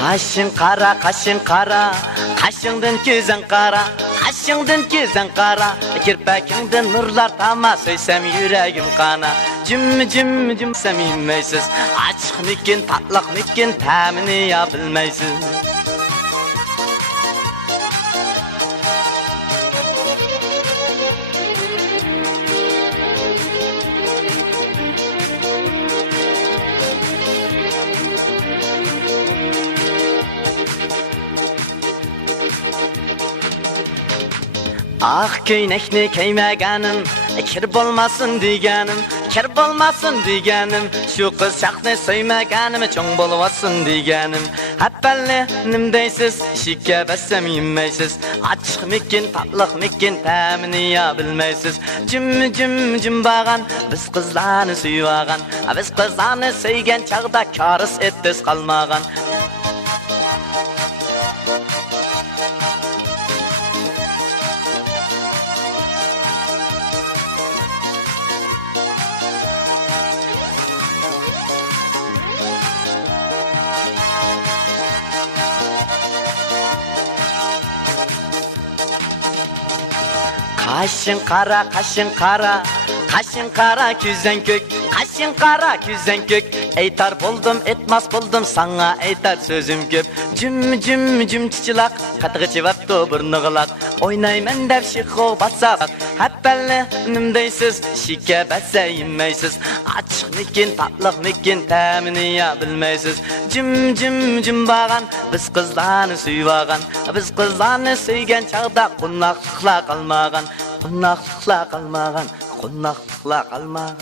Kaşın kara, kaşın kara, kaşыңдын көзің қара, kaşыңдын көзің қара, kirpekіңден nurlar tama, söysem yüreğim kana. Cüm cüm cüm semimeysiz, açık mikin, tatlıq mikin, təmini ya bilmeysiz. Ah köynekni kiymegenim, kir bolmasın digenim, kir bolmasın digenim. Şu kız şakni söymegenim, çoğ bolmasın digenim. Hep belli deysiz, şike bessem yemeysiz. Açık mikin, tatlık mikin, təmini ya bilmeysiz. Cüm cüm cüm bağan, biz kızlarını suyvagan. Biz kızlarını söygen çağda karıs ettiz kalmagan. Kaşın kara, kaşın kara, kaşın kara küzen kök, kaşın kara küzen kök. Eytar buldum, etmez buldum, sana eytar sözüm köp. Cüm cüm cüm çiçilak, katığı çıvattı burnugulak. Oynaymen der şıkkı basa bak. Hep belli deysiz, şike besse yemeysiz. Açık mikin, tatlık mikin, təmini ya bilmeysiz. Cüm cüm cüm bağan, biz kızlarını suyvagan. Biz kızlarını söygen çağda qunaqlıqla kalmagan. Qunaqlıqla kalmagan, qunaqlıqla kalmagan.